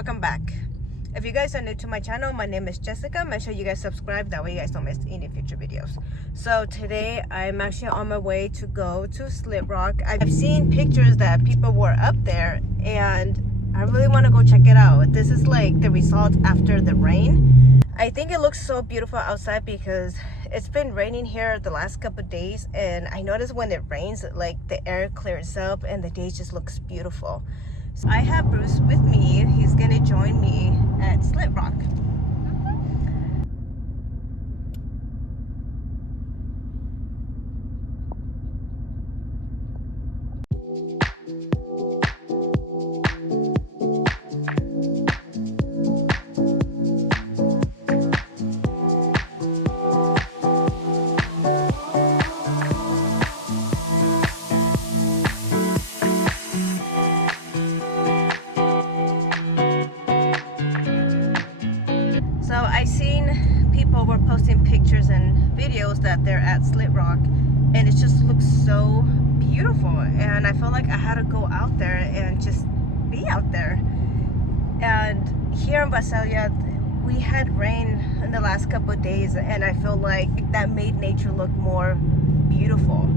welcome back. If you guys are new to my channel, my name is Jessica. Make sure you guys subscribe, that way you guys don't miss any future videos. So today I'm actually on my way to go to Slip Rock. I've seen pictures that people were up there and I really want to go check it out. This is like the result after the rain. I think it looks so beautiful outside because it's been raining here the last couple of days, and I noticed when it rains, like the air clears up and the day just looks beautiful. So I have Bruce with me. He's gonna join me at Slip Rock. So I seen people were posting pictures and videos that they're at Slip Rock, and it just looks so beautiful, and I felt like I had to go out there and just be out there. And here in Visalia, we had rain in the last couple of days, and I feel like that made nature look more beautiful.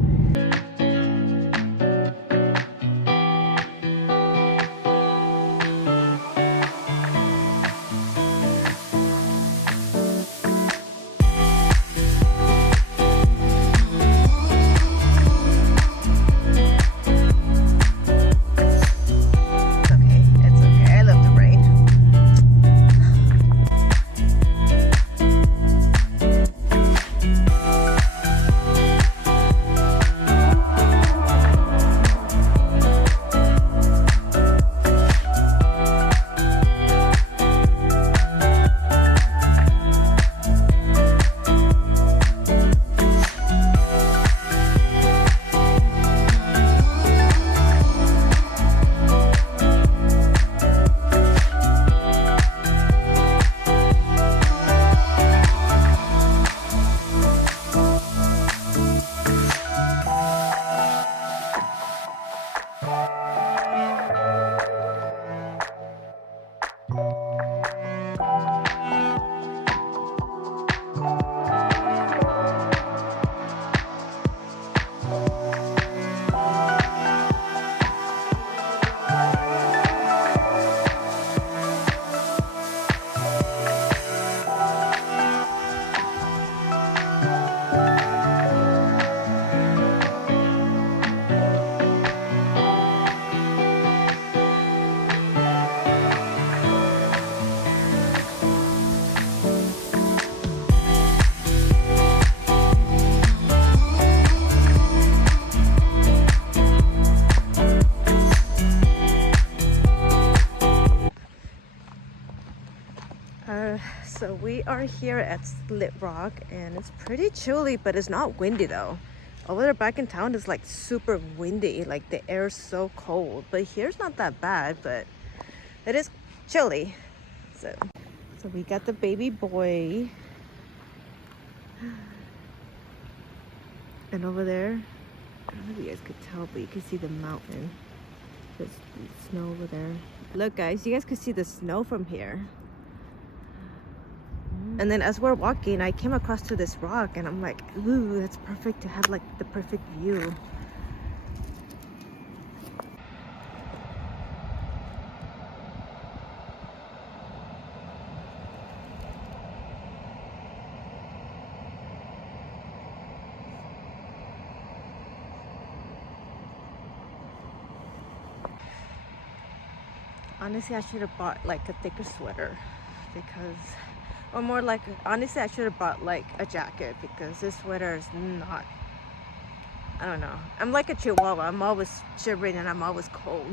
So we are here at Slip Rock, and it's pretty chilly, but it's not windy though. Over there back in town it's like super windy, like the air is so cold, but here's not that bad, but it is chilly. So we got the baby boy, and over there, I don't know if you guys could tell, but you can see the mountain. There's snow over there. Look guys, you guys could see the snow from here. And then as we're walking, I came across to this rock, and I'm like, ooh, that's perfect to have like the perfect view. Honestly, I should have bought like a thicker sweater, because, or more like, honestly, I should have bought like a jacket, because this sweater is not, I don't know. I'm like a chihuahua. I'm always shivering and I'm always cold.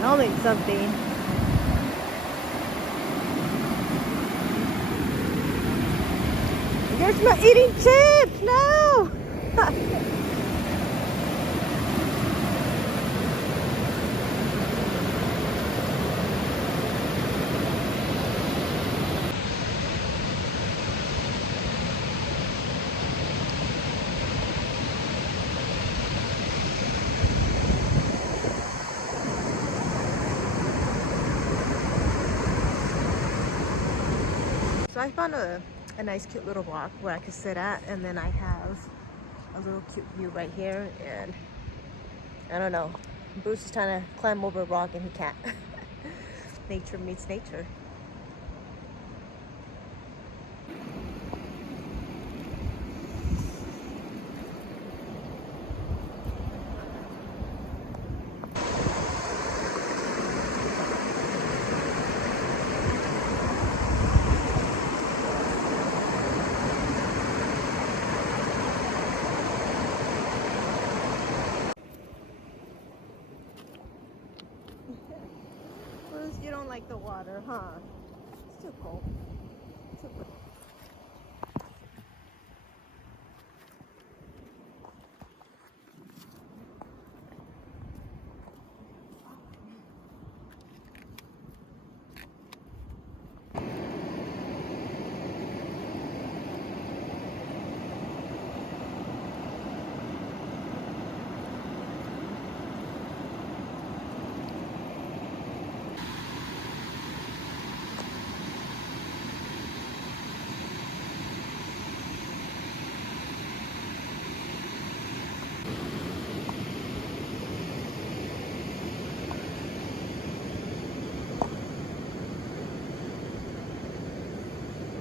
smelling something. You're not eating chips! No! So I found a nice cute little rock where I could sit at, and then I have a little cute view right here, and I don't know, Bruce is trying to climb over a rock and he can't. Nature meets nature. Bruce, you don't like the water, huh? It's too cold. Too cold.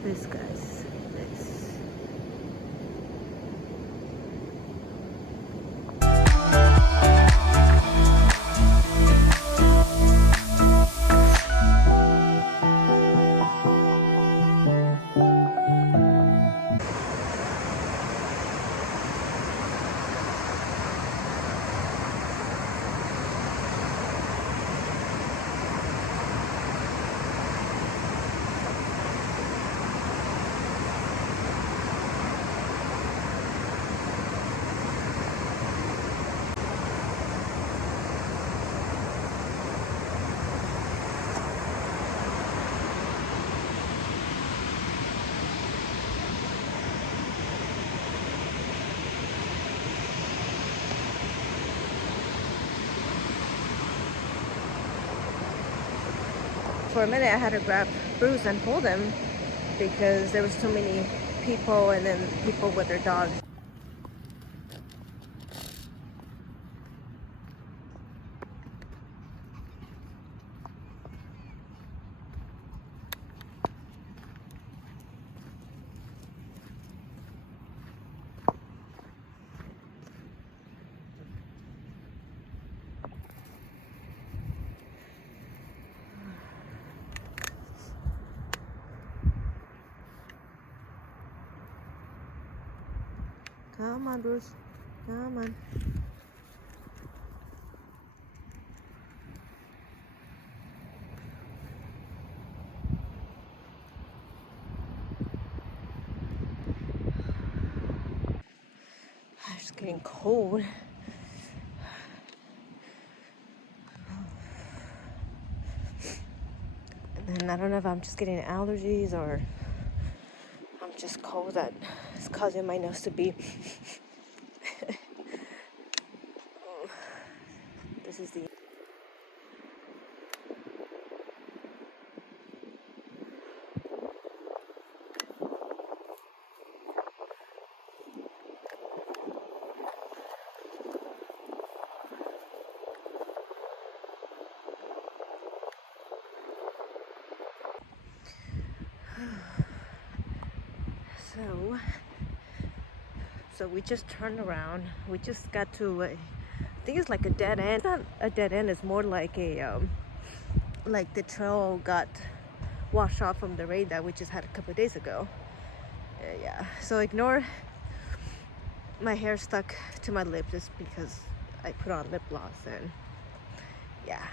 This, guys, this. For a minute I had to grab Bruce and hold him because there was too many people, and then people with their dogs. Come on, Bruce. Come on. It's getting cold. And then I don't know if I'm just getting allergies or I'm just cold that is causing my nose to be. This is the so we just turned around. We just got to I think it's like a dead end. It's not a dead end, it's more like a like the trail got washed off from the rain that we just had a couple of days ago. Yeah, so ignore my hair stuck to my lip just because I put on lip gloss, and yeah.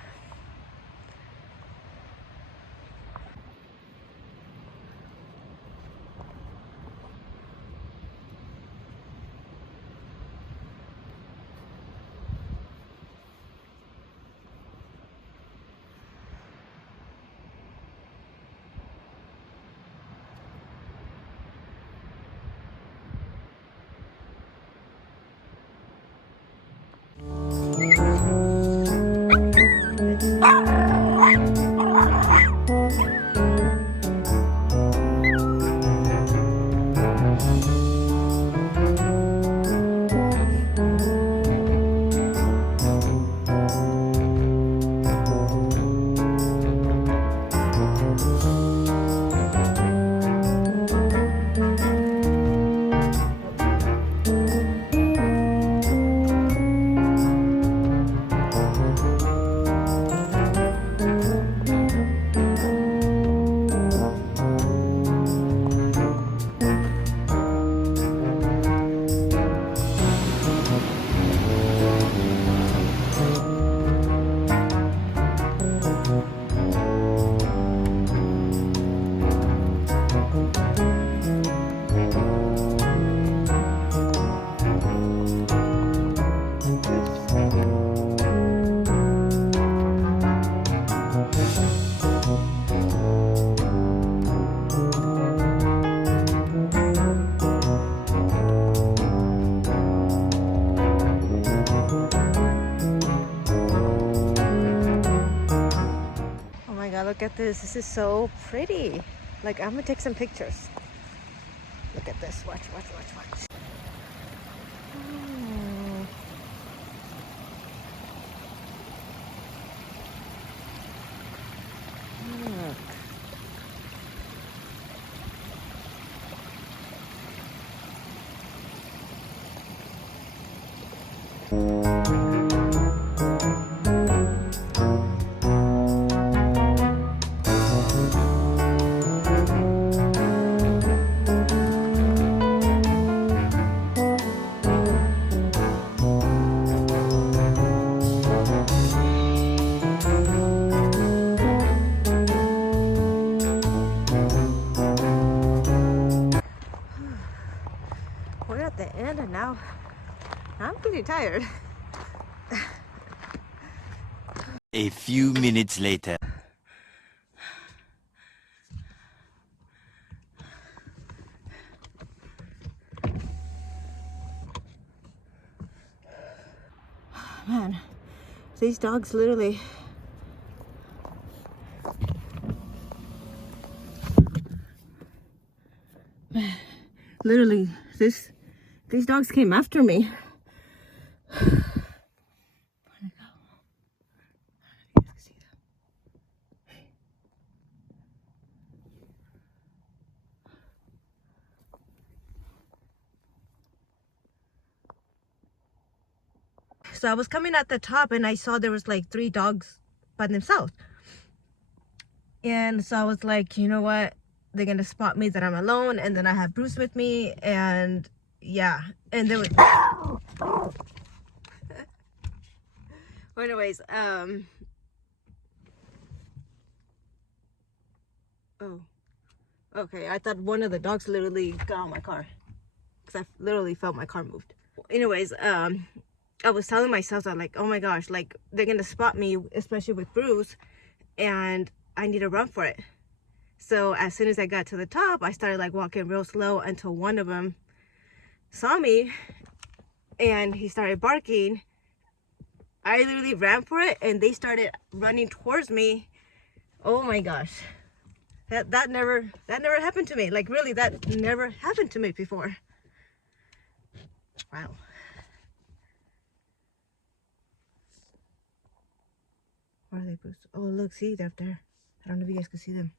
look at this. This is so pretty. Like, I'm gonna take some pictures. Look at this. Watch. Oh. Look. We're at the end and now I'm getting tired. A few minutes later. Man, these dogs literally these dogs came after me. So I was coming at the top and I saw there was like 3 dogs by themselves. And so I was like, you know what? They're gonna spot me that I'm alone, and then I have Bruce with me, and yeah. And there was well, anyways, oh, okay, I thought one of the dogs literally got on my car because I literally felt my car moved. Anyways, I was telling myself that, like, oh my gosh, like, they're gonna spot me, especially with Bruce, and I need to run for it. So as soon as I got to the top, I started like walking real slow until one of them saw me and he started barking. I literally ran for it and they started running towards me. Oh my gosh. That never happened to me. Like, really, that never happened to me before. Wow. Where are they, Bruce? Oh, look, see, they're up there. I don't know if you guys can see them.